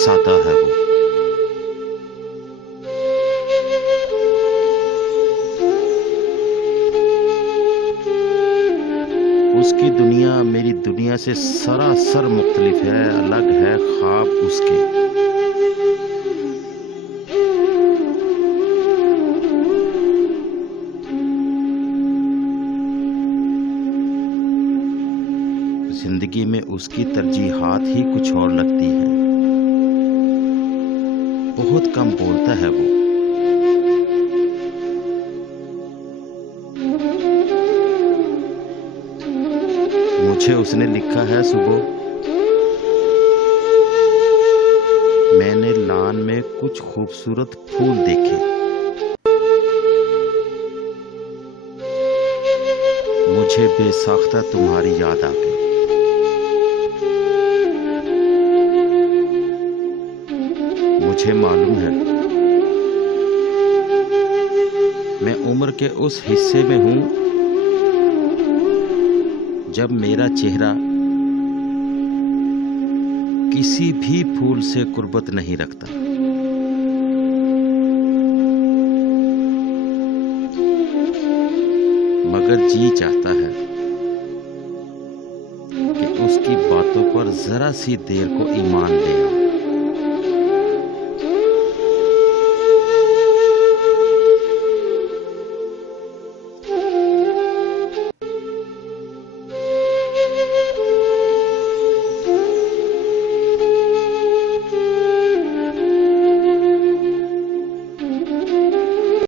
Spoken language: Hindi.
सादा है वो। उसकी दुनिया मेरी दुनिया से सरासर मुख्तलिफ है, अलग है ख्वाब उसके। जिंदगी में उसकी तरजीहात ही कुछ और लगती हैं। बहुत कम बोलता है वो। मुझे उसने लिखा है सुबह, मैंने लान में कुछ खूबसूरत फूल देखे, मुझे बेसाख्ता तुम्हारी याद आ गई। मुझे मालूम है मैं उम्र के उस हिस्से में हूं जब मेरा चेहरा किसी भी फूल से कुर्बत नहीं रखता। मगर जी चाहता है कि उसकी बातों पर जरा सी देर को ईमान ले आऊं।